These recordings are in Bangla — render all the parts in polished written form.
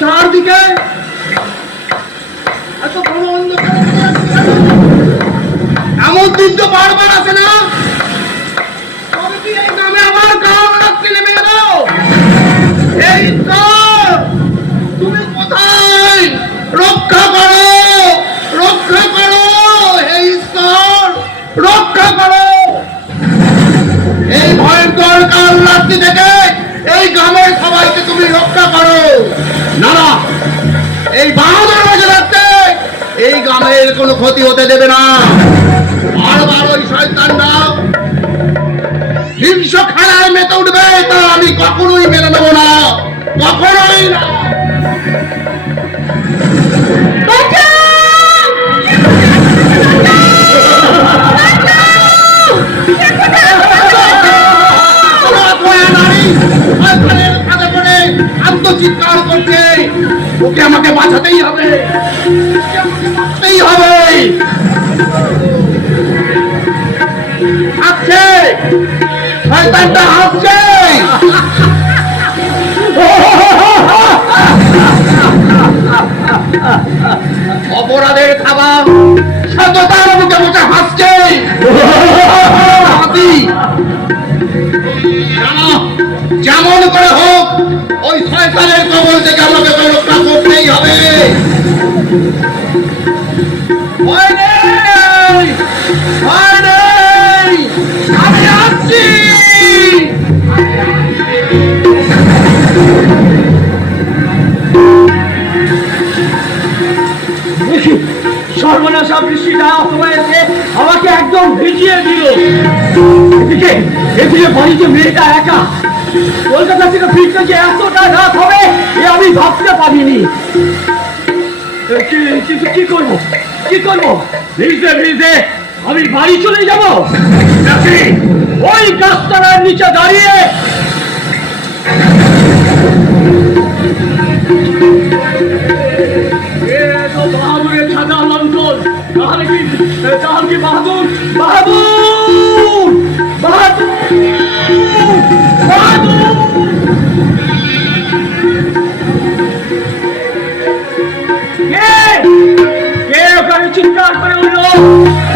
চারদিকে এত বড় অন্ধকার, এমন দিন তো বারবার আসে না। তবে কি এই নামে আমার গাঁও রাত্রি নেমে এলো? এই ঈশ্বর, তুমি কোথায়? রক্ষা করো, রক্ষা করো, হে ঈশ্বর রক্ষা করো। এই ভয়ঙ্কর কাল রাত্রি থেকে এই গ্রামের সবাইকে তুমি রক্ষা করো। না না, এই বাহাদুর বাজে রাখতে এই গ্রামের কোনো ক্ষতি হতে দেবে না। বারবার ওই শয়তানরা হিংস খেলায় মেতে উঠবে, তা আমি কখনোই মেনে নেব না, কখনোই না। চিৎকার করছে, ওকে আমাকে বাঁচাতেই হবে, বাঁচাতেই হবে। হাসছে, শয়তানটা হাসছে। অপরাধের খাবার সততার মুখে মুখে হাসছে। যেমন করে হোক ওই শয়তানের কবল থেকে আমাকে রক্ষা করতেই হবে। আমি আসছি। সর্বনাশা বৃষ্টিটা অসময়ে আমাকে একদম ভিজিয়ে দিল। এদিকে এদিকে বাড়িতে মেয়েটা একা, কলকাতা থেকে ফিরতে যে এতটা রাত হবে এ আমি ভাবতে পারিনি। কি করবো, কি করবো? ভিজতে ভিজতে আমি বাড়ি চলে যাব নাকি ওই গাছতলার নিচে দাঁড়িয়ে বাহাদুরের সাদা লঞ্চল? তাহলে কি বাহাদুর বাহাদুর বাহাদুর বাহাদুর কে ওখানে চিৎকার করে উঠল?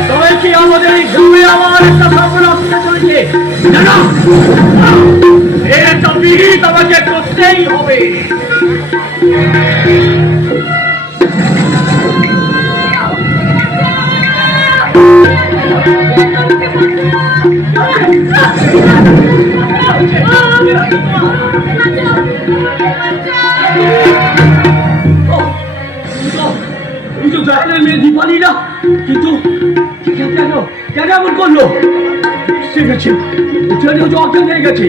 তবে কি আমাদের এই গ্রামে আমার একটা সর্বনাশ হতে চলেছে? না, এর একটা বিহিত আমাকে করতেই হবে। মেয়ে দীপালি না, কিন্তু কেন এমন করলো? অজ্ঞান হয়ে গেছে।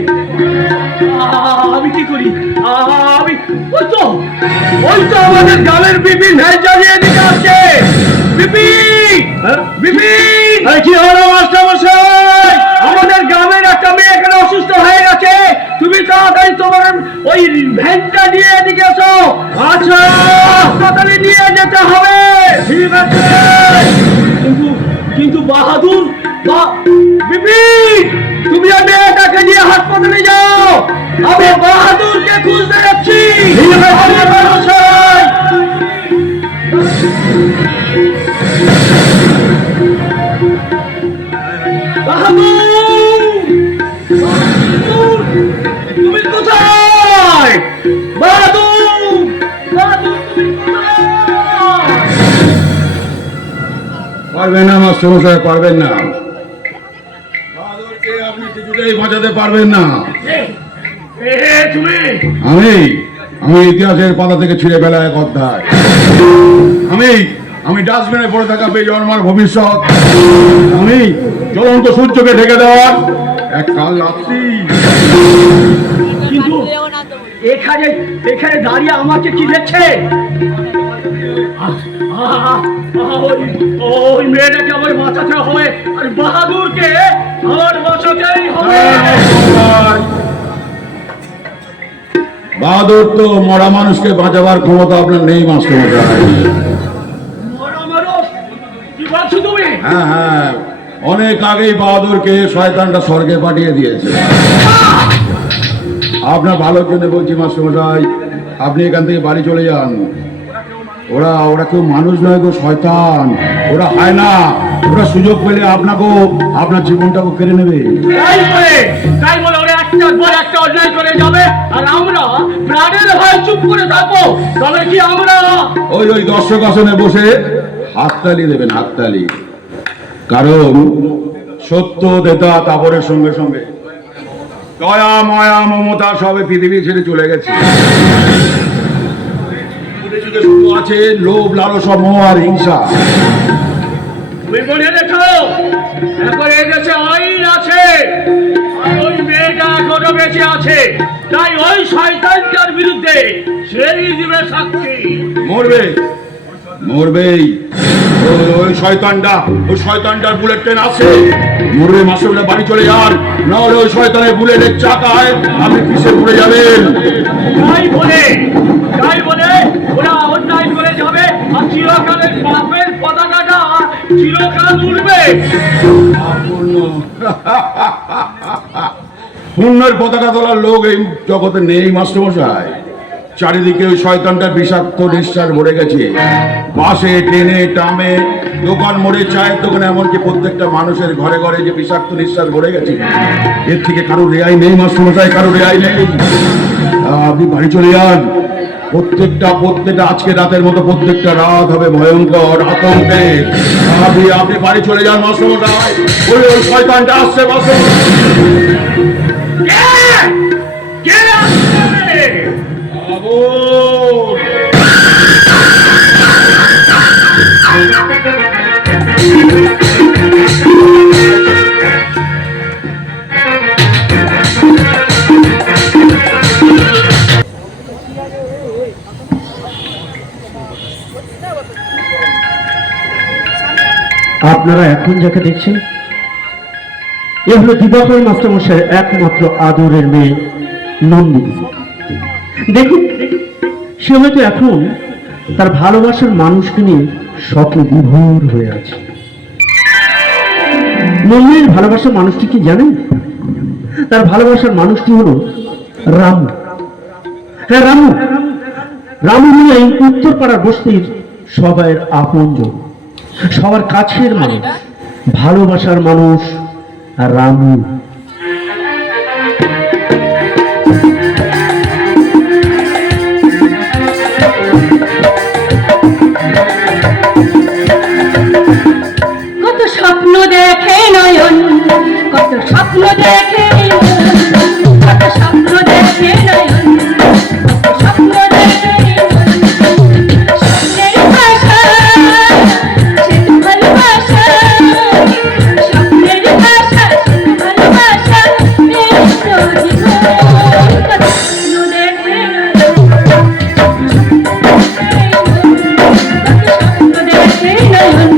আমি কি করি? আমি ওই তো আমাদের গ্রামের বিপিন ভ্যান চালিয়ে দিতে আসছে। কি হলো মাস্টারমশাই? আমাদের গ্রামের একটা মেয়ে এখানে অসুস্থ হয়ে গেছে, তুমি তাড়াতাড়ি তোমার ওই ভ্যানটা নিয়ে এদিকে এসো। আচ্ছা, হাসপাতালে নিয়ে যেতে হবে। ঠিক আছে, কিন্তু বাহাদুর বিপিন, তুমি মেয়েটাকে নিয়ে হাসপাতালে যাও, আমি বাহাদুরকে খুঁজতে যাচ্ছি। তুমি কোথায়? বাহাদুর, তুমি কোথায়? পারবেন না মাস্টারমশাই, পারবেন না। বাহাদুরকে আপনি কিছুতেই বাঁচাতে পারবেন না। আমি ইতিহাসের পাতা থেকে ছিঁড়ে ফেলা এক অধ্যায়। আমি ডাস্টবিনে পড়ে থাকা বেজন্মার ভবিষ্যৎ। আমি জ্বলন্ত সূর্যকে ঢেকে দেওয়ার এক কাল রাত্রি। কিন্তু এখানে দাঁড়িয়ে আমাকে কি দেখছে? ওই মেয়েটাকে আমার বাঁচাতে হবে, আর বাহাদুরকে আমার বাঁচাতেই হবে। বাহাদুর তো মরা মানুষকে বাঁচাবার ক্ষমতা আপনার নেই মাস্টারমশাই। মরা মানুষ কি বলছো তুমি? হ্যাঁ হ্যাঁ, অনেক আগেই বাহাদুরকে শয়তানটা স্বর্গে পাঠিয়ে দিয়েছে। আপনার ভালোর জন্য বলছি মাস্টারমশাই, আপনি এখান থেকে বাড়ি চলে যান। ওরা কেউ মানুষ নয় গো, শয়তান। ওরা হয় না, ওরা সুযোগ পেলে আপনাকেও আপনার জীবনটাকে কেড়ে নেবে। তাই বলে ওরা একটার পর একটা অন্যায় করে যাবে আর আমরা প্রাণের ভয়ে চুপ করে থাকবো? তবে কি আমরা ওই দর্শক আসনে বসে হাততালি দেবেন, হাততালি। কারণ সত্য দেতা তাপরের সঙ্গে সঙ্গে দয়া মায়া মমতা সবে পৃথিবী ছেড়ে চলে গেছে। শুধু আছে লোভ, লালসা, মোহ আর হিংসা। তুমি মনে রেখো, এখন এদেশে আইন আছে আর ওই মেয়েটা এখনো বেঁচে আছে। তাই ওই শয়তানটার বিরুদ্ধে সেই দিবে সাক্ষী। মরবেই। ওই শয়তানটার বুলেট ট্রেন আছে, মরবে। মাস্টারমশাই বাড়ি চলে যান, নাহলে ওই শয়তানের বুলেটের চাকায় আপনি পিছে পড়ে যাবেন। তাই বলে ওরা অন্যায় করে যাবে আর চিরকালের পাপের পতাকাটা চিরকাল উড়বে। পুণ্যের পতাকা তোলার লোক এই জগতে নেই মাস্টারমশাই। চারিদিকে ওই শয়তানটার বিষাক্ত নিঃশ্বাস ভরে গেছে। বাসে, ট্রেনে, ট্রামে, দোকান মোড়ে, চায়ের দোকানে, এমনকি প্রত্যেকটা মানুষের ঘরে ঘরে যে বিষাক্ত নিঃশ্বাস ভরে গেছে, এর থেকে কারো রেহাই নেই মাস্টারমশাই, কারো রেহাই নেই। আপনি বাড়ি চলে যান। প্রত্যেকটা আজকে রাতের মতো প্রত্যেকটা রাত হবে ভয়ঙ্কর আতঙ্কে। আপনি বাড়ি চলে যান মাস্টারমশাই। ওই শয়তানটা আসছে আপনারা এখন যাকে দেখছেন এ হলো দিবাকর মাস্টারমশাইয়ের একমাত্র আদরের মেয়ে নন্দিনী। দেখুন, সে হয়তো এখন তার ভালোবাসার মানুষকে নিয়ে স্বপ্নে বিভোর হয়ে আছে। নন্দিনীর ভালোবাসার মানুষটি কি জানেন? তার ভালোবাসার মানুষটি হলো রামু। হ্যাঁ, রামু হলো এই উত্তরপাড়ার বস্তির সবাইয়ের আপনজন, সবার কাছের মানুষ, ভালোবাসার মানুষ রামু। কত স্বপ্ন দেখে নয়ন, কত স্বপ্ন দেখে নয়ন, কত স্বপ্ন দেখে নয়ন, কত স্বপ্ন দেখে নয়ন। স্বপ্নের ভাষা সে তো ভালোবাসা, স্বপ্নের ভাষা সে তো ভালোবাসা। এই তো জীবন, কত স্বপ্ন দেখে নয়ন, কত স্বপ্ন দেখে নয়ন।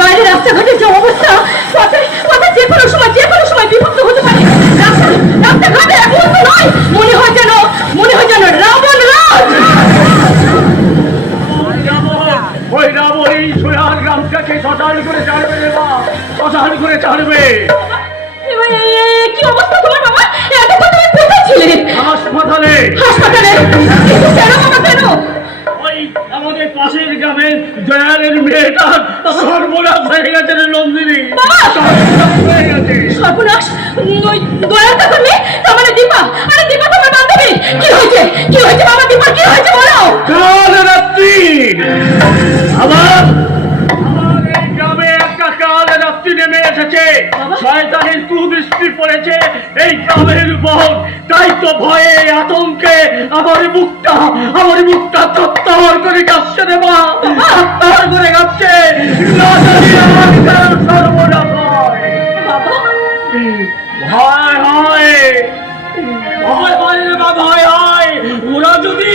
বাইরে রাস্তাঘাটের যে অবস্থা, পথে পথে যে কোনো সময় বিভক্ত হতে পারে। রাস্তাঘাটে এখন তো নয়, মনে হয় যেন রাবণ রাজ। ওই রাবণী সোনার গ্রামটাকে শ্মশান করে ছাড়বে রে মা, শ্মশান করে ছাড়বে। কি অবস্থা তোমার বাবা? এতক্ষণ তুমি কোথায় ছিলে? হাসপাতালে। কিন্তু কেন বাবা, কেন? ওই আমাদের পাশের গ্রামের দয়ালের মেয়েটা সর্বনাশ হয়ে গেছে রে নন্দিনী। বাবা! সর্বনাশ হয়ে গেছে। সর্বনাশ? ওই দয়াল কাকুর মেয়ে, তার মানে দীপা? আরে দীপা তোমার বান্ধবী। কি হয়েছে বাবা? দীপা কি হয়েছে বলো? কাল রাত্রি আমার এই গ্রামে একটা কাল রাত্রি নেমে এসেছে। শয়তানের কুদৃষ্টি পড়েছে এই গ্রামের উপর। তাই তো ভয়ে আতঙ্কে আমার মুখটা থরথর করে কাঁপছে রে মা, থরথর করে কাঁপছে। না জানি আমার কার সর্বনাশ হয়। বাবা, ভয় হয় রে মা, ভয় হয়। ওরা যদি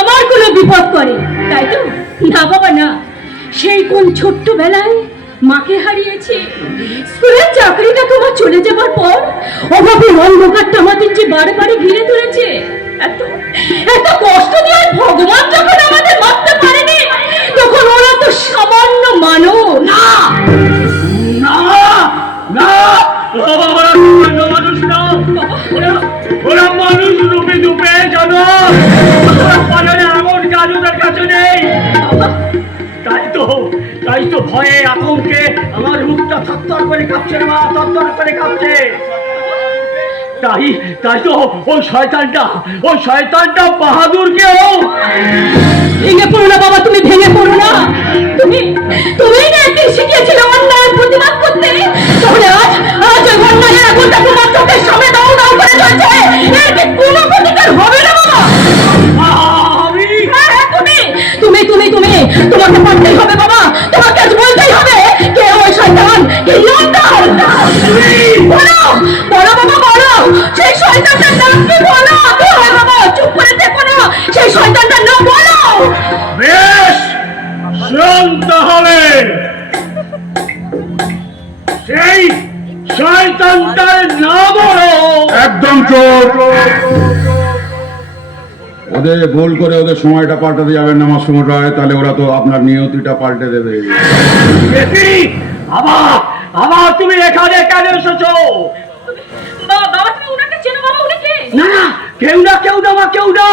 আমার কোনো বিপদ করে, তাই তো? না বাবা না, সেই কোন ছোট্টবেলায় মাকে হারিয়েছি। স্কুলের চাকরিটা তোমার চলে যাবার পর অভাবে অন্ধকারটা আমাদের যে বারে ঘিরে ধরেছে। এত কষ্ট দিয়ে ভগবান যখন আমাদের মারতে পারেনি, তখন ওরা তো সামান্য মানুষ না। না না, ওরা মানুষ না, ওরা মানুষ রূপে দুপে জানো। এমন কাজ ওদের কাছে নেই। তাই তো ভয়ে আতঙ্কে আমার মুখটা থরথর করে কাঁপছে রে মা, থরথর করে কাঁপছে। তাই তো ওই শয়তানটা বাহাদুরকেও। ভেঙে পড়ো না বাবা, তুমি ভেঙে পড়ো না। তুমি না একদিন শিখিয়েছিলে অন্যায়ের প্রতিবাদ করতে, তাহলে আজ ওই অন্যায়ের আগুনটা তোমার চোখের সামনে দাও করে জ্বলছে। এর কি কোনো প্রতিকার হবে না বাবা? হ্যাঁ, তুমি তোমাকে পারতেই হবে বাবা, তোমাকে আজ বলতেই হবে কে ওই শয়তান, কে লন্ডন। বলো বাবা, বলো সেই শয়তানটার নাম কি? বলো বাবা, চুপ করে দেখো না, সেই শয়তানটার নাম বলো। বেশ, শান্ত হবে। সেই শয়তানটার নাম হলো। একদম চোখ। ওদের ভুল করে ওদের সময়টা পাল্টাতে যাবেন না মাস্টারমশাই, তাহলে ওরা তো আপনার নিয়তিটা পাল্টে দেবে। আবার তুমি এখানে কেন এসেছো? বাবা, তুমি ওনাকে চেনো বাবা? উনি কে? না, কেউ না।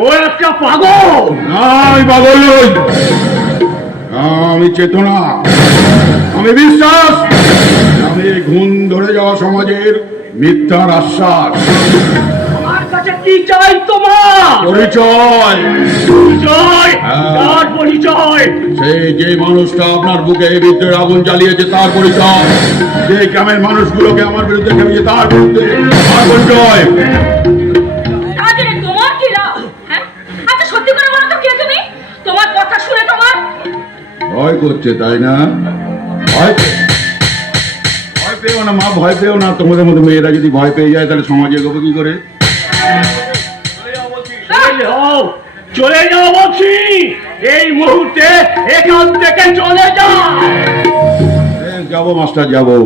ও একটা পাগল। আমি পাগল নই, আমি চেতনা, আমি বিশ্বাস, আমি ঘুম ধরে যাওয়া সমাজের মিথ্যার আশ্বাস। আমার কাছে কি চাই তোমার? পরিচয়। কার পরিচয়? সেই যে মানুষটা আপনার বুকে বিদ্যুৎ আগুন জ্বালিয়েছে তার পরিচয়। যে গ্রামের মানুষগুলোকে আমার বিরুদ্ধে খেয়েছে তার বিরুদ্ধে তার পরিচয়। আজকে তোমার কি লাভ? হ্যাঁ, আচ্ছা সত্যি করে বলো তো, কে তুমি? তোমার কথা শুনে তোমার ভয় করছে, তাই না? ভয় পেও না মা, ভয় পেও না। তোমাদের মধ্যে মেয়েরা যদি ভয় পেয়ে যায় তাহলে সমাজে এগোবে কি করে? চলে যাও বলছি, এই মুহূর্তে এখান থেকে চলে যাও। যাবো মাস্টার, যাবো।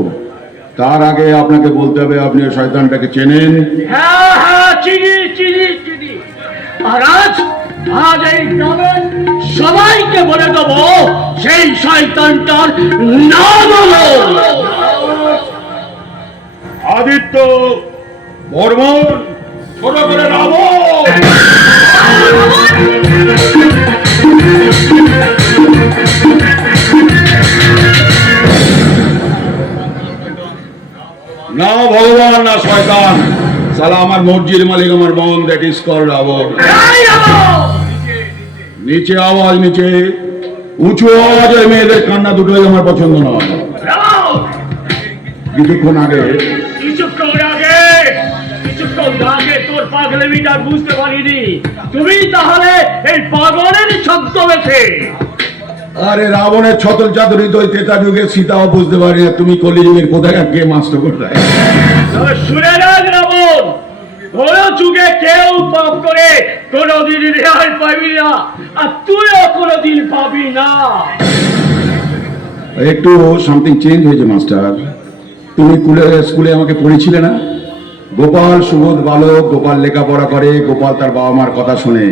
তার আগে আপনাকে বলতে হবে আপনি ওই শয়তানটাকে চেনেন। হ্যাঁ, চিনি। আর আজ এই গ্রামের সবাইকে বলে দেবো সেই শয়তানটার নাম হলো আদিত্য বর্মন, ছোট করে রাবণ। না ভগবান না শয়তান, সালা আমার মর্জির মালিক আমার মন, দ্যাট ইজ কল রাবণ। নিচে আওয়াজ, নিচে উঁচু আওয়াজে মেয়েদের কান্না দুটোই আমার পছন্দ নয়। কিছুক্ষণ আগে তোর পাগলামিটা বুঝতে পারিনি। তুমি তাহলে এই পাগলের ছদ্মবেশে। আরে রাবণের ছতল চাতুরি তো তেতা যুগে সীতাও বুঝতে পারি না, তুমি কলিযুগের কোথায় কে মাস্টার কোথায়? শুনে রাখ রাবণ, কোন যুগে কেউ পাপ করে কোনদিন রেহাই পাবি না, আর তুইও কোনদিন পাবি না। একটু সামথিং চেঞ্জ হয়েছে মাস্টার। তুমি স্কুলে আমাকে পড়েছিলে না, গোপাল সুবোধ বালক, গোপাল লেখাপড়া করে, গোপাল তার বাবা মার কথা শোনে।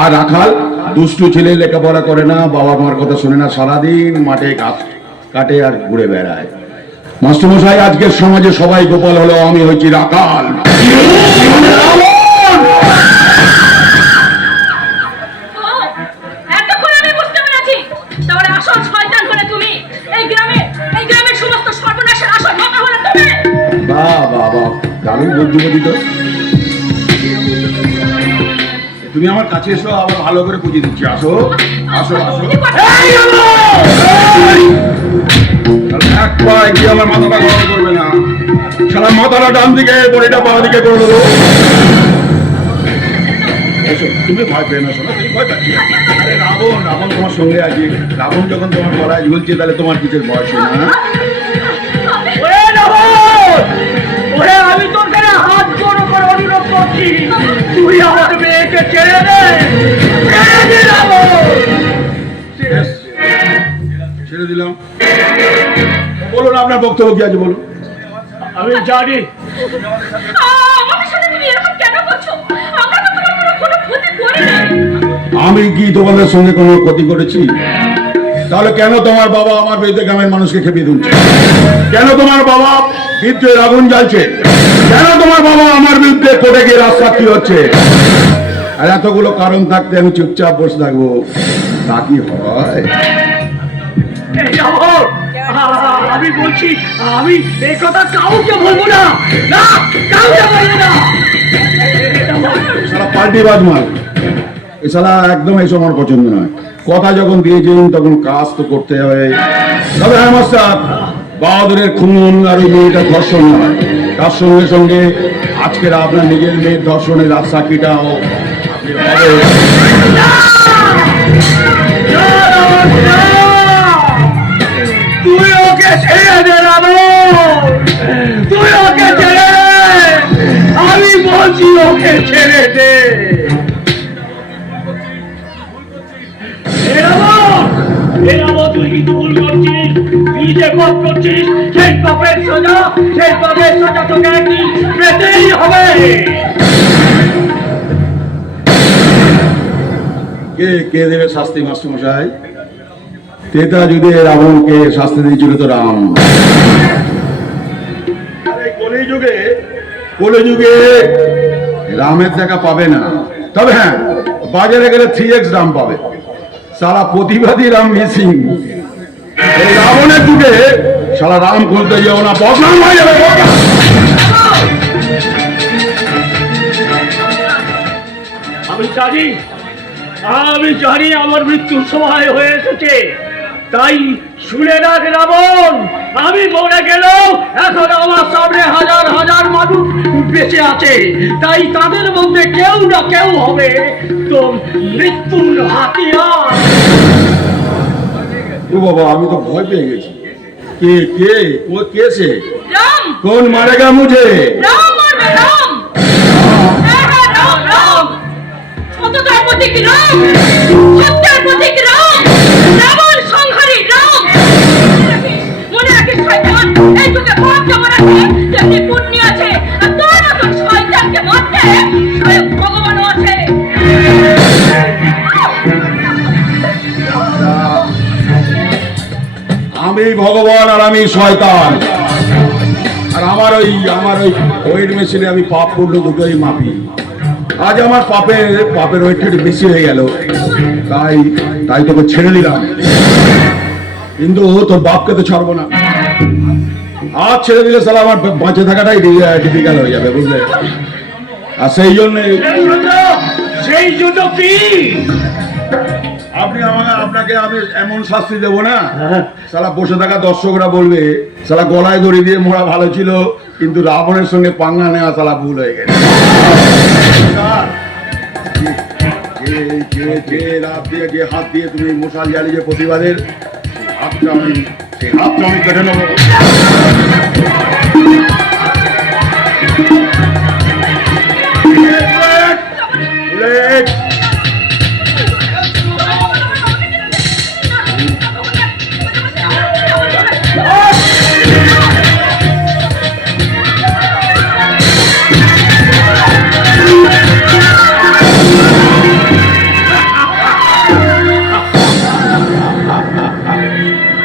আর রাখাল দুষ্টু ছেলে, লেখাপড়া করে না, বাবা মার কথা শোনে না, সারাদিন মাঠে ঘাস কাটে আর ঘুরে বেড়ায়। মাস্টারমশাই, আজকের সমাজে সবাই গোপাল হলো, আমি হচ্ছি রাখাল। ও, এতক্ষণ আমি বুঝতে পেরেছি। তাহলে আসল শয়তান হলে তুমি। এই গ্রামের সমস্ত সর্বনাশের আসল মাথা হলে তুমি। বাহ বাহ বাহ, দারুণ বুদ্ধিমতী তো। তুমি আমার কাছে এসো, আবার ভালো করে বুঝিয়ে দিচ্ছি। আসো আসো আসো। এক পায়ে গিয়ে আমার মাথাটা গরম করবে না। সারা মাথাটা ডান দিকে, বডিটা বাঁ দিকে করে দেবো। এসো, তুমি ভয় পেয়ে না, শোনো, তুমি ভয় পাচ্ছি। আরে রাবণ, রাবণ তোমার সঙ্গে আছে। রাবণ যখন তোমার গলায় ঝুলছে, তাহলে তোমার কিছুর ভয় শোনা না। ওরে রাবণ! ওরে, আমি তোর কাছে হাত জোড় করে অনুরোধ করছি, তুই আমার মেয়েকে ছেড়ে দে। ছেড়ে দে রাবণ! Yes, ছেড়ে দিলাম। বলুন, আপনার বক্তব্য কি আছে বলুন। আমি জানি আমাদের সাথে তুমি এরকম কেন করছো? আমরা তো তোমার কোনো ক্ষতি করিনি। আমি কি তোমাদের সঙ্গে কোনো ক্ষতি করেছি? তাহলে কেন তোমার বাবা আমার বিরুদ্ধে গ্রামের মানুষকে খেপিয়ে দিচ্ছে? কেন তোমার বাবা বিদ্রোহের আগুন জ্বালছে? কেন তোমার বাবা আমার বিরুদ্ধে কোর্টে গিয়ে রাজসাক্ষী হচ্ছে? আর এতগুলো কারণ থাকতে আমি চুপচাপ বসে থাকবো, তা কি হয়? এই রাবণ, আমি বলছি, আমি এই কথা কাউকে বলবো না। না, কাউকে বলবো না। সারা পাল্টি বাজমাল, এ সালা একদম এইসব আমার পছন্দ নয়। কথা যখন দিয়েছেন তখন কাজ তো করতে হবে। তবে হ্যাঁ মাস্টার, বাহাদুরের খুন আর ওই মেয়েটার ধর্ষণ নয়, তার সঙ্গে সঙ্গে আজকের আপনার নিজের মেয়ের ধর্ষণের রাজসাক্ষীটাও আপনি পাবেন। তুই ওকে ছেড়ে দে রাবণ, তুই ওকে ছেড়ে দে। আমি বলছি ওকে ছেড়ে দে। এ রাবণ, তুই কিন্তু ভুল করছিস। তুই যে পাপ করছিস, সেই পাপের সাজা তোকে একদিন পেতেই হবে। কে কে দেবে শাস্তি মাস্টারমশাই? তেতা যুগে রাবণকে শাস্তি দিয়েছিল তো রাম। আরে কলিযুগে রামের দেখা পাবে না। তবে হ্যাঁ, বাজারে গেলে 3x রাম পাবে। সারা প্রতিবাদী রাম মিসিং। এই রাবণের যুগে সারা রাম খুলতে যাও না, বদনাম হয়ে যাবে। আমি জানি আমার মৃত্যুর সময় হয়ে এসেছে। তাই শুনে রাখ রাবণ, আমি মরে গেলেও এখন আমার সামনে হাজার হাজার মানুষ বেঁচে আছে। তাই তাদের মধ্যে কেউ না কেউ হবে তো মৃত্যুর হাতিয়ার। ও বাবা, আমি তো ভয় পেয়ে গেছি। কে কে ও কে সে? রাম, কোন মারেগা মুঝে? রাম মারবে, রাম। হ্যাঁ, রাম। সততার প্রতীক রাম, সত্যের প্রতীক রাম, রাবণ সংহারী রাম। মনে রাখিস শয়তান, এই যুগে পাপ যেমন আছে তেমনি পুণ্য আছে। আর তোর মতো শয়তানকে মারতে স্বয়ং ভগবানও আছে। আমি ভগবান আর আমি শয়তান। আর আমার ওই ওয়েট মেশিনে আমি পাপ করলো দুটোই মাপি। আজ আমার পাপের ওয়েট একটু বেশি হয়ে গেল, তাই তোকে ছেড়ে দিলাম। কিন্তু তোর বাপকে তো ছাড়বো না। আজ ছেড়ে দিলে সালা আমার বাঁচে থাকাটাই ডিফিকাল্ট হয়ে যাবে, বুঝলে? আর সেই জন্য কি আপনাকে আমি এমন শাস্তি দেবো না, সালা বসে থাকা দর্শকরা বলবে সালা গলায় দড়ি দিয়ে মোড়া ভালো ছিল, কিন্তু রাবণের সঙ্গে পাঙ্গা নেওয়া সালা ভুল হয়ে গেছে। যে হাত দিয়ে তুমি মশাল জ্বালিয়ে প্রতিবাদের সেই হাতটা আমি কেটে নেবো।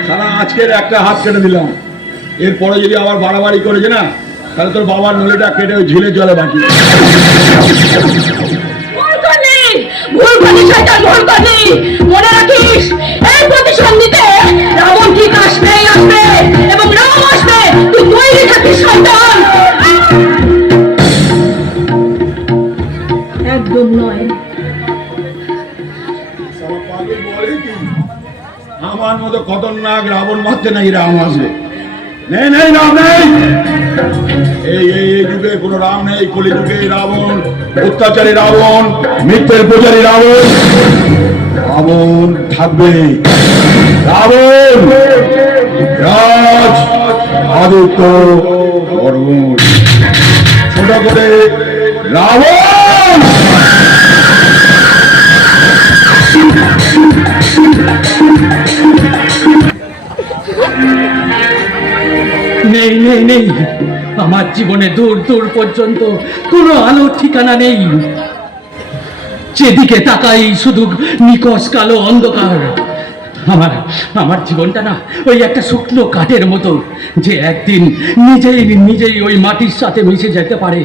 সারা আজকের একটা হাত কেটে দিলাম, এরপরে যদি আবার বাড়াবাড়ি করেছে না, তাহলে তোর বাবার নলেটা কেটে ওই ঝিলে জলে বাকি। ভুল করলি, ভুল করলি শয়তান, ভুল করলি। মনে রাখিস, এই প্রতিসন্ধিতে রাবণ ঠিক আসবেই আসবে এবং রাম আসবে। তুই তৈরি থাকিস শয়তান। একদম নয়। আমার মতো খতরনাক রাবণ মারতে নাই রাম আসবে। নেই নেই রাম নেই, এই যুগে কোনো রাম নেই। কলি যুগে রাবণ, অত্যাচারী রাবণ, মিথ্যের পূজারী রাবণ। রাবণ থাকবে, রাবণ রাজ আদিত্য বর্মন, ছোট করে রাবণ। নেই নেই নেই, আমার জীবনে দূর দূর পর্যন্ত কোনো আলোর ঠিকানা নেই। যেদিকে তাকাই শুধু নিকষ কালো অন্ধকার। আমার জীবনটা না ওই একটা শুকনো কাঠের মতো, যে একদিন নিজেই ওই মাটির সাথে মিশে যেতে পারে।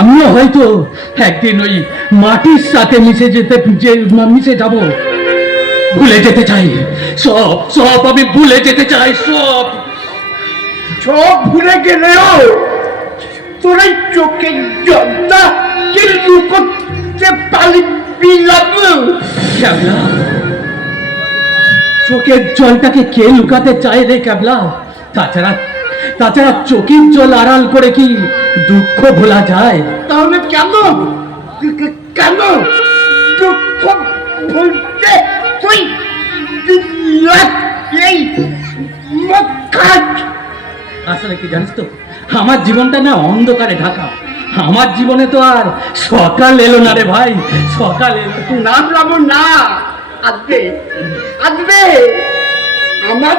আমিও হয়তো একদিন ওই মাটির সাথে মিশে যাব। ভুলে যেতে চাই সব সব, আমি ভুলে যেতে চাই সব। সব ভুলে গেলেও তোর এই চোখের জলটা কি লুকোতে পারবি না? ক্যাবলা, চোখের জলটাকে কে লুকাতে চায় রে ক্যাবলা? তাছাড়া চোখের জল আড়াল করে কি দুঃখ ভোলা যায়? তাহলে কেন কেন দুঃখ ভুলতে তুই এই কাজ? আসলে কি জানিস তো, আমার জীবনটা না অন্ধকারে ঢাকা। আমার জীবনে তো আর সকাল এলো না রে ভাই, সকাল এলো না রাবণ না, আসবে আসবে। আমার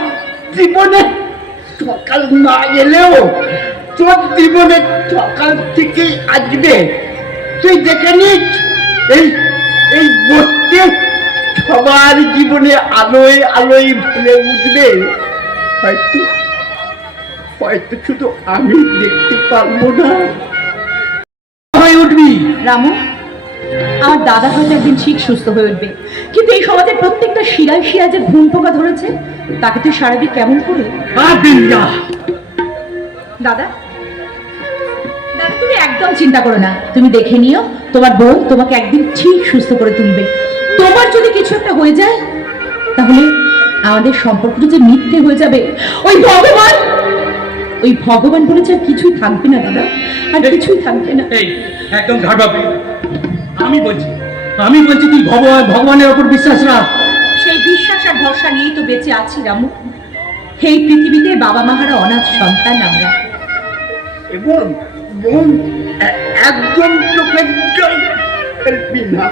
জীবনে সকাল না এলেও তোর জীবনে সকাল থেকেই আসবে। তুই দেখে নিস, এই এই বসতে সবার জীবনে আলোয় আলোয় ভুলে উঠবে। হয়তো হয়তো শুধু আমি দেখতে পারবো না। হয়ে উঠবি। রামু, আমার দাদা হয়তো একদিন ঠিক সুস্থ হয়ে উঠবে, কিন্তু এই সমাজের প্রত্যেকটা শিরায় শিরায় যে ঘুম পোকা ধরেছে, তাকে তুই সারাবি কেমন করে? দাদা, দাদা তুমি একদম চিন্তা করো না। তুমি দেখে নিও, তোমার বউ তোমাকে একদিন ঠিক সুস্থ করে তুলবে। তোমার যদি কিছু একটা হয়ে যায়, তাহলে আমাদের সম্পর্কটা যে মিথ্যে হয়ে যাবে। ওই ভগবান বলেছে আর কিছুই থাকবে না দাদা, আর কিছুই থাকবে না। এই একদম ঘাড়বাবি, আমি বলছি তুই ভগবানের ওপর বিশ্বাস রাখ। সেই বিশ্বাস আর ভরসা নিয়েই তো বেঁচে আছি রামু। এই পৃথিবীতে বাবা মাহারা অনাথ সন্তান আমরা। এবং বোন একদম চোখের জল ফেলবি না,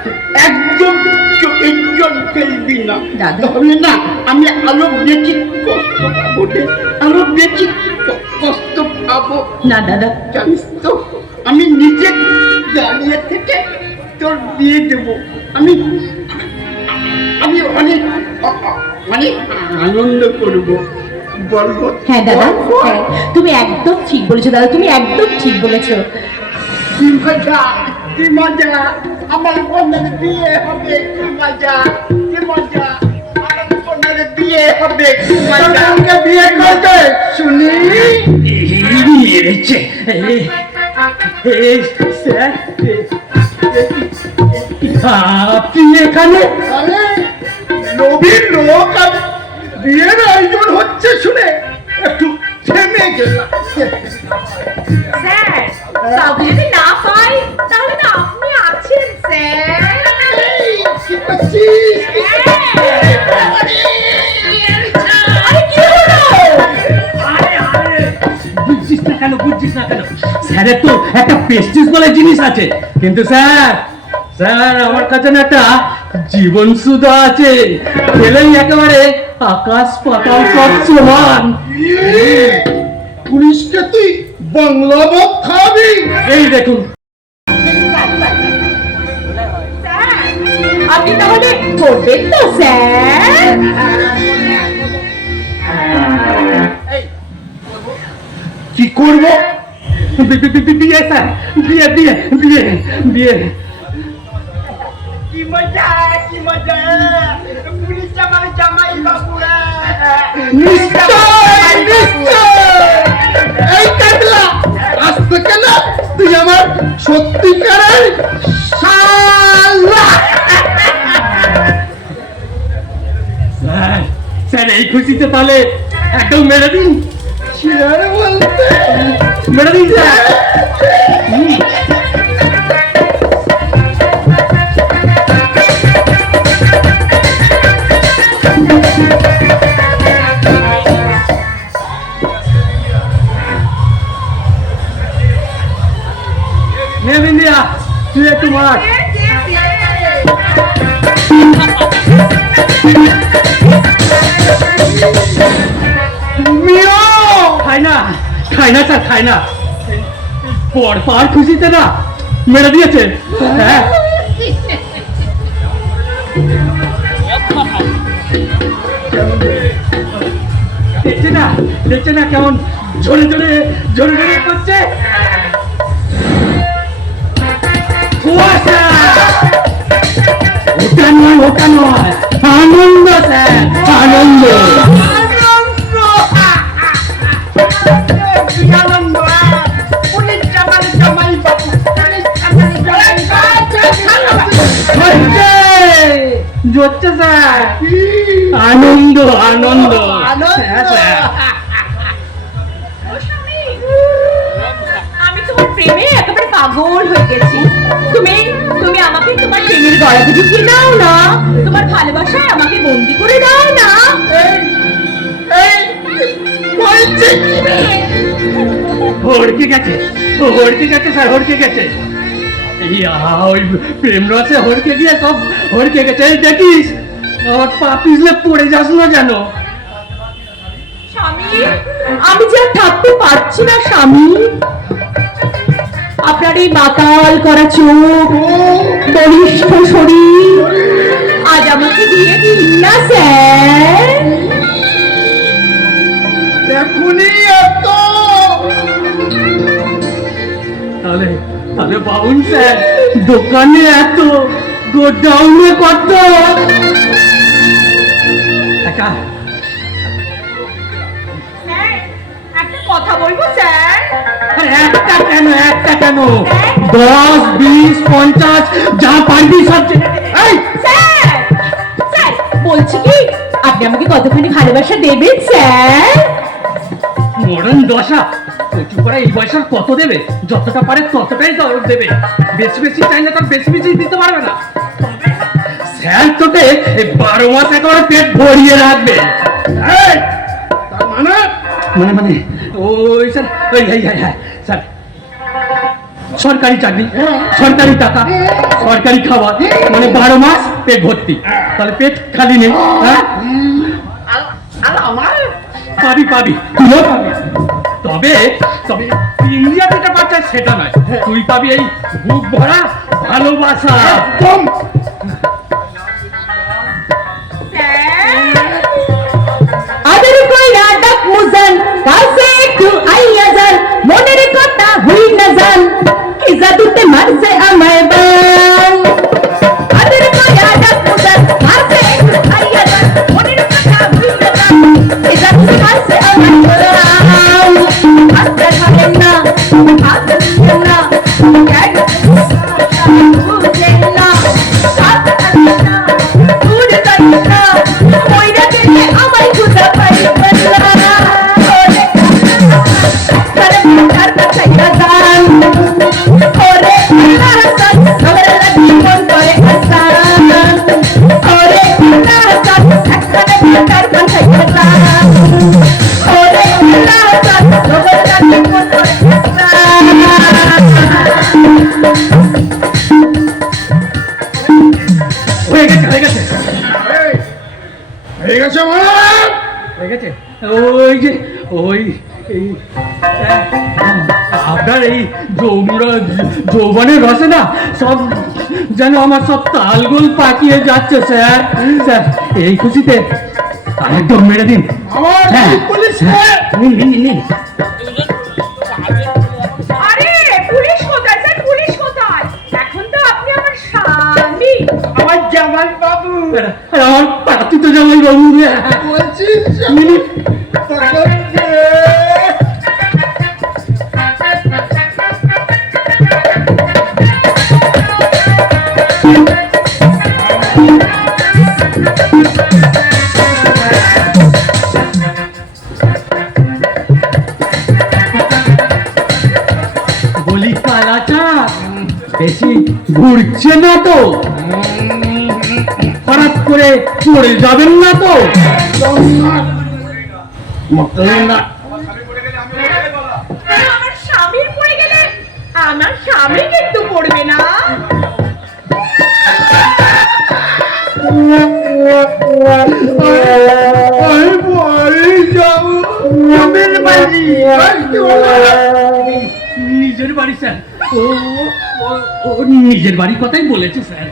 একদম চোখের জল ফেলবি না। দাদা। তাহলে না আমি আরো বেশি কষ্ট পাবো রে, আরো বেশি কষ্ট পাবো। না দাদা, জানিস তো আমি নিজে দাঁড়িয়ে থেকে তোর বিয়ে দেবো। আমি অনেক অনেক আনন্দ করবো, বলবো। হ্যাঁ দাদা, হ্যাঁ তুমি একদম ঠিক বলেছো দাদা, তুমি একদম ঠিক বলেছো। কি মজা, কি মজা, আমার বোনের বিয়ে হবে, কি মজা, কি মজা, আমার বোনের বিয়ে হবে, কি মজা। আমাকে বিয়ে করবে শুনি। আপনি এখানে? আরে নবীন লোক আর বিয়ের আয়োজন হচ্ছে শুনে একটু থেমে গেলাম। স্যার, কাউকে যদি না পাই তাহলে না আপনি আছেন স্যার। এই, কি করছিস? আরে কি হলো? বুঝছিস না কেন? স্যারের তো একটা পেস্টিস বলে জিনিস আছে, কিন্তু স্যার আমার কাছে না একটা জীবন সুধা আছে। খেলেই একেবারে আকাশ পাতাল সব সমান। পুলিশকে তুই বাংলা ভাত খাবি? এই দেখুন, আপনি তাহলে করবেন তো স্যার? কি করবো? বিয়ে স্যার, বিয়ে বিয়ে বিয়ে বিয়ে। কি মজা, কি মজা! পুলিশ আমার জামাই বাবুরা! নিশ্চয়, নিশ্চয়! এই কাটলা, আজ থেকে না তুই আমার সত্যিকারের শালা! স্যার, স্যার এই খুশিতে তাহলে একদম মেরে দিন, কি আর বলতে? মেরে দিন স্যার। নে বিন্দিয়া, তুই একটু মার। খাই না, খাই না স্যার, খাই না। পর পার খুশিতে না মেরে দিয়েছে। হ্যাঁ, দেখছে না, দেখছে না কেমন ঝরে ঝরে ঝরে ঝরে করছে। কুয়াশা, ওটা নয়, ওটা নয়, আনন্দ স্যার, আনন্দ। জোরছে স্যার, আনন্দ আনন্দ। হ্যাঁ স্যার, আমি তোমার প্রেমে একেবারে পাগল হয়ে গেছি। তুমি তুমি আমাকে তোমার প্রেমের গড়াতে ঢুকিয়ে দাও না, তোমার ভালোবাসায় আমাকে বন্দি করে দাও না। হড়কে গেছে, হড়কে গেছে স্যার, হড়কে গেছে। এই ওই প্রেম রসে হড়কে গিয়ে সব হড়কে গেছে। এই দেখিস, আমার পা পিছলে পড়ে যাস না যেন। স্বামী, আমি যে আর থাকতে পারছি না স্বামী। আপনার এই মাতাল করা চোখ, বলিষ্ঠ শরীর আজ আমাকে দিয়ে দিন না স্যার। এখনই এত তাহলে তাহলে বাউন স্যার, দোকানে এত, গোডাউনে কত? একা একটা কথা বলবো স্যার? একটা কেন, একটা কেন, 10, 20, 50 যা পারবি সব। এই স্যার, স্যার বলছি কি, আপনি আমাকে কতখানি ভালোবাসা দেবেন স্যার? মরণ দশা, কচু করা এই বয়সের কত দেবে? যতটা পারে ততটাই তো দেবে, বেশি বেশি চাইলে তার বেশি বেশি দিতে পারবে না। তবে স্যার তোকে এই 12 মাস একেবারে পেট ভরিয়ে রাখবে। এই, তার মানে মানে মানে ওই স্যার, ওই হ্যাঁ স্যার, সরকারি চাকরি, সরকারি টাকা, সরকারি খাবার, মানে 12 মাস পেট ভর্তি, তাহলে পেট খালি নেই। হ্যাঁ, আর আমার পাবি পাবি, তুইও পাবি। তবে তবে ইন্ডিয়া যেটা পাচ্ছে সেটা নয়, তুই পাবি এই বুক ভরা ভালোবাসা। একদম আদের কইরা ডাক মুজান, কাছে একটু আইয়া যান, মনের কথা হই না যান, কি জাদুতে মারছে আমায় বান। আদের কইরা ডাক মুজান, কাছে একটু আইয়া যান, মনের কথা হই না যান, কি জাদুতে মারছে আমায় বান। আস্তে থাকেন না, আস্তে থাকেন না, কেন বুঝেন না, আস্তে থাকেন না, দূর যাই না, মইরা গেলে আমায় খুঁজে পাইবেন না। ওরে তারে তার কাছে যান, ওরে হাসান, আমার লাগি মন করে হাসান, ওরে হাসান, একখানে তার কাছে যান, ওরে হয়ে গেছে ওই যে ওই এই আপনার এই যৌবনের রসে না সব যেন আমার সব তালগোল পাকিয়ে যাচ্ছে স্যার। স্যার এই খুশিতে একদম মেরে দিন। হ্যাঁ নিন নিন নিন। আরে পুলিশ কোথায় স্যার, পুলিশ কোথায়? এখন তো আপনি আমার স্বামী। আমার জামাই বাবু, আমার পাতি তো জামাই বাবু বলছিস বলি কালাটা বেশি ঘুরছে না তো? হঠাৎ করে পড়ে যাবেন না তো? আমার স্বামীর পড়ে গেলে আমার স্বামী কিন্তু পড়বে না। নিজের বাড়ি স্যার, ও ও নিজের বাড়ির কথাই বলেছে স্যার।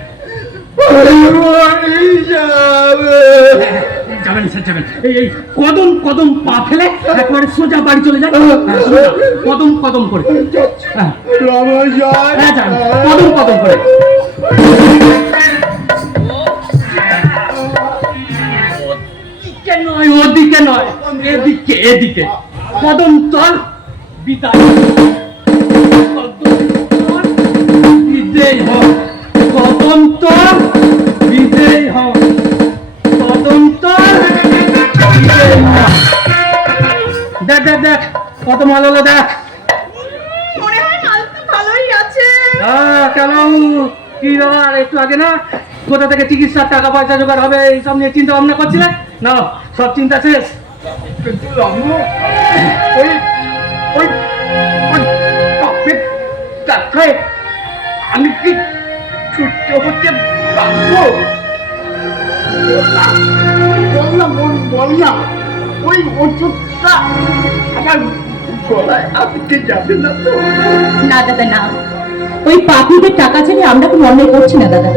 যাবেন স্যার যাবেন, এই কদম কদম পা ফেলে একবারে সোজা বাড়ি চলে যান। সোজা কদম কদম করে, হ্যাঁ যান কদম কদম করে। নয় ওদিকে নয়, এদিকে এদিকে। কদম তল বিদায়, বিদেয় হোক কদম তল, বিদেয় হোক কদম তল, বিদেয় হোক। দেখ দেখ দেখ কত মাল হলো দেখ। মনে হয় মাল তো ভালোই আছে। কেন কি ব্যাপার? একটু আগে না কোথা থেকে চিকিৎসার টাকা পয়সা জোগাড় হবে এইসব নিয়ে চিন্তা ভাবনা করছিলেন? না সব চিন্তা শেষ। আমি কি ছুটতে হতে পারবো? বললাম ওই ওষুধটা আমার গলায় আটকে যাবে না তো? না দাদা না, ওই পাপীদের টাকা ছেড়ে আমরা কোনো অন্যায় করছি না দাদা।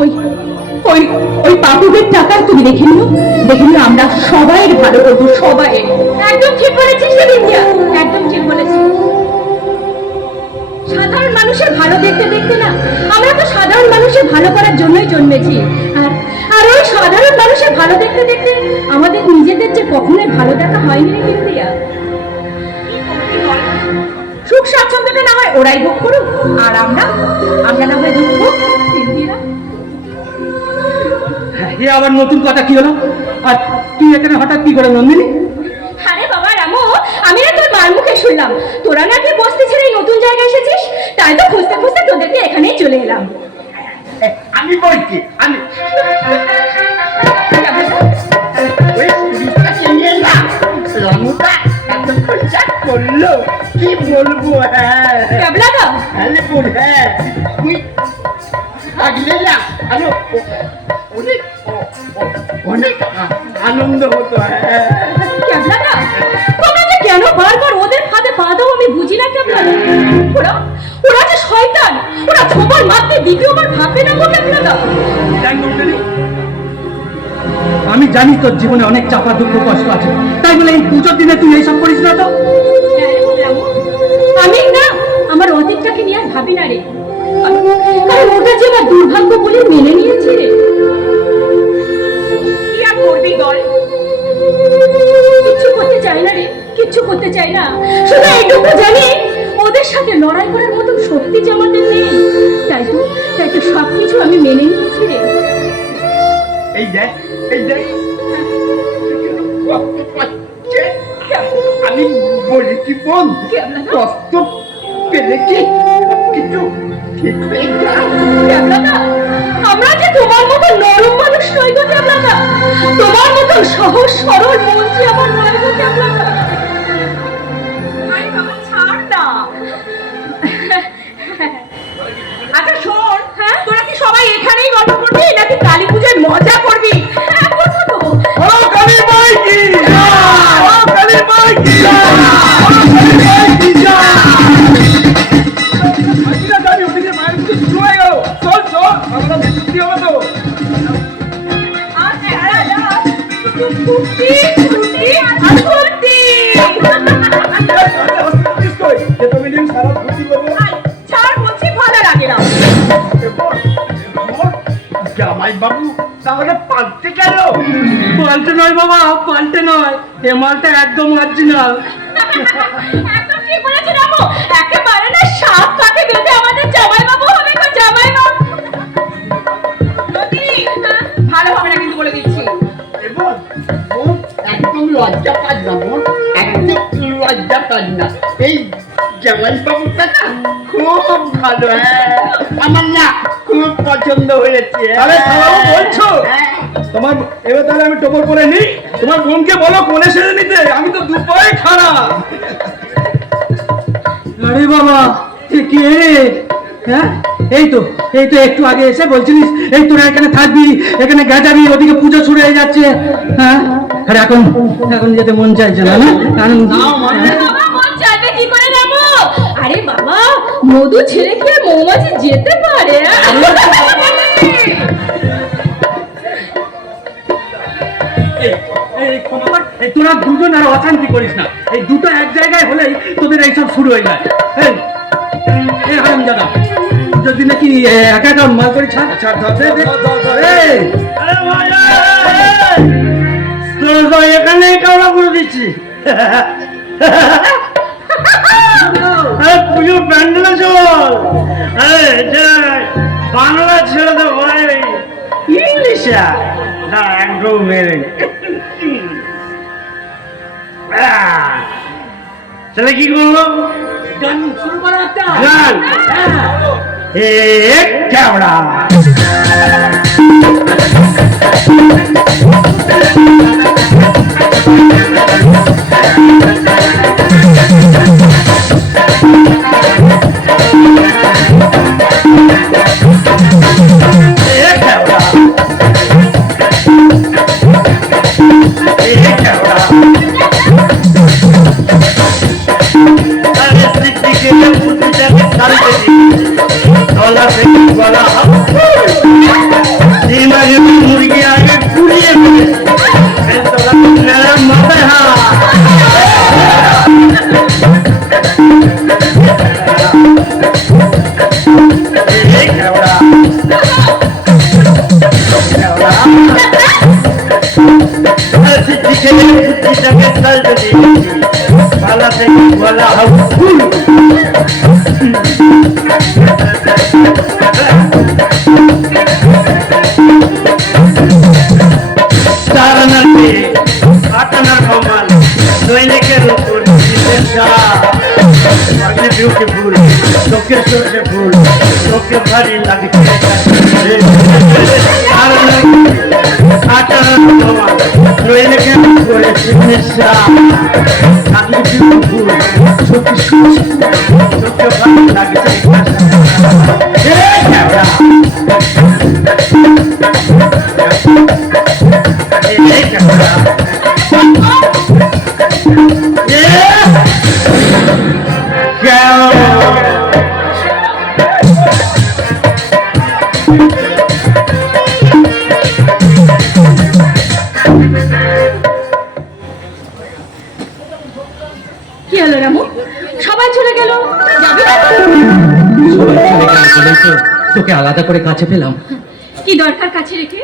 ওই ওই ওই পাপীদের টাকা তুমি দেখে নিও, দেখে নিও আমরা সবাই ভালো করবো, সবাই। একদম ঠিক বলেছিস বিন্দিয়া, একদম ঠিক বলেছিস। সাধারণ মানুষের ভালো দেখতে দেখতে না আমরা তো সাধারণ মানুষের ভালো করার জন্যই জন্মেছি। আর আর ওই সাধারণ মানুষের ভালো দেখতে দেখতে আমাদের নিজেদের যে কখনোই ভালো দেখা হয়নি রে বিন্দিয়া। সুখ স্বাচ্ছন্দ্যটা না হয় ওরাই ভোগ করুক, আর আমরা আমরা না হয় দুঃখ। এ আবার নতুন কথা কি হলো? আর তুই এখানে হঠাৎ কি করে নন্দিনী? আরে বাবা রামু, আমি না তোর মার মুখে শুনলাম তোরা নাকি বস্তি ছেড়ে নতুন জায়গায় এসেছিস, তাই তো খুঁজতে খুঁজতে তোদেরকে এখানেই চলে এলাম। আমি বলছি আমি ওই পুলিশটাকে নিয়ে না রমুদা এত খরচা করলো কি বলবো। হ্যাঁ ক্যাবলাদা হ্যাঁ বল, হ্যাঁ তুই থাকলে না আরো অনেক অনেক আনন্দ হতো। হ্যাঁ ক্যাবলাদা তোমরা যে কেন বারবার ওদের ফাঁদে পা দাও আমি বুঝি না ক্যাবলাদা। ওরা ওরা যে শয়তান, ওরা ছোবল মারতে দ্বিতীয়বার ভাববে না গো ক্যাবলাদা। আমি জানি তোর জীবনে অনেক চাপা দুঃখ কষ্ট আছে, তাই বলে এই পুজোর দিনে তুই এইসব করিস না তো? আমি না আমার অতীতটাকে নিয়ে আর ভাবি না রে, কারণ ওটা যে আমার দুর্ভাগ্য বলে মেনে নিয়েছি রে। কি আর করবি বল? কিচ্ছু করতে চাই না রে, কিচ্ছু করতে চাই না। শুধু এইটুকু জানি ওদের সাথে লড়াই করার মতো শক্তি যে আমাদের নেই। তাই তো সবকিছু আমি মেনে নিয়েছি রে। এই দেখ আমি বলেছি বোন, কষ্ট পেলে কি সবকিছু ঠিক হয়ে যায়? ক্যাবলাদা, আমরা যে তোমার মতো নরম মানুষ নই গো ক্যাবলাদা, তোমার মতো সহজ সরল মন যে আমার নয় গো ক্যাবলাদা। ছাড় না। আচ্ছা শোন, হ্যাঁ তোরা কি সবাই এখানেই গল্প করবি নাকি কালী পূজায় মজা করবি? হ্যাঁ কথা তো। ও কালী মাই জানি ওদিকে মায়ের কিছু শুরু হয়ে গেল। চল চল, আমরা দেখতে হবে তো। জামাই বাবু তাহলে পাল্টে গেল? পাল্টে নয় বাবা, পাল্টে নয়, এ মালটা একদম অরিজিনাল। একদম ঠিক বলেছেন আম্মু, একেবারে না সাত পাকে বেঁধে আমাদের জামাইবাবু হবে গো, জামাইবাবু। নদী, ভালো হবে না কিন্তু বলে দিচ্ছি। এবং ও একদম লজ্জা পাস না, বোন, একদম লজ্জা পাস না। এই জামাই বাবুটা না খুব ভালো, হ্যাঁ, আমার না খুব পছন্দ হয়েছে। তাহলে খালাও বলছো? হ্যাঁ। তোমার এবার তাহলে আমি টোপর করে নিই, তোমার বোনকে বলো কোণে সেরে নিতে, আমি তো দুপায়ে খারাপ। আরে বাবা, এ কে রে? হ্যাঁ, এই তো একটু আগে এসে বলছিলিস এই তোরা এখানে থাকবি, এখানে গাজাবি, ওদিকে পুজো শুরু হয়ে যাচ্ছে। হ্যাঁ, আরে এখন যেতে মন চাইছে না, বাবা, মন চাইবে কি করে রামু? আরে বাবা, মধু ছেড়ে খেয়ে মৌমাছি যেতে পারে? এই তোরা দুজন আর অশান্তি করিস না, এই দুটো এক জায়গায় হলেই তোদের এইসব শুরু হয়ে যায়। এই হারামজাদা, যদি নাকি একা একা মাল করে ছাড় ছাড় এখানে কাউরা করে দিচ্ছি। আরে পুজো প্যান্ডেলে চল, আরে বাংলা ছেড়ে দে ভাই, ইংলিশে একদম মেরে তাহলে কি করলো? গান শুরু করা একটা গান, এক ক্যামেরা। মুরগি আগে পুড়িয়ে মাথায় beautiful, toke beautiful, toke bhari lagte atar mama noile ke kore sinisha lagte beautiful, toke bhari lagte hey camera hey camera কি হলো রামু, সবাই চলে গেল, যাবি না? তোকে আলাদা করে কাছে পেলাম। কি দরকার কাছে রেখে?